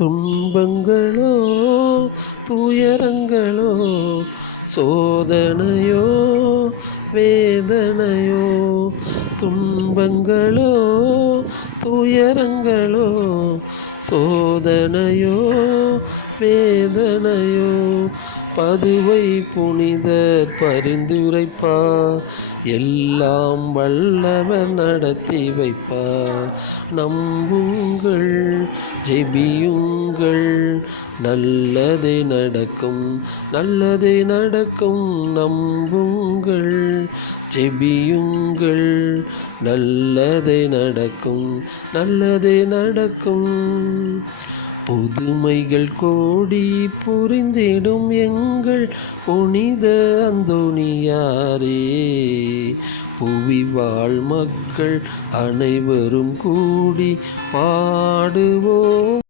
துன்பங்களோ துயரங்களோ சோதனையோ வேதனையோ, துன்பங்களோ துயரங்களோ சோதனையோ வேதனையோ, பதுவை புனிதர் பரிந்துரைப்பார், எல்லாம் வல்லவர் நடத்தி வைப்பார். நம்புங்கள், ஜெபியுங்கள், நல்லதே நடக்கும், நல்லதே நடக்கும். நம்புங்கள், ஜெபியுங்கள், நல்லதே நடக்கும், நல்லதே நடக்கும். புதுமைகள் கோடி புரிந்திடும் எங்கள் புனித அந்தோணியாரே, புவி வாழ் மக்கள் அனைவரும் கூடி பாடுவோம்.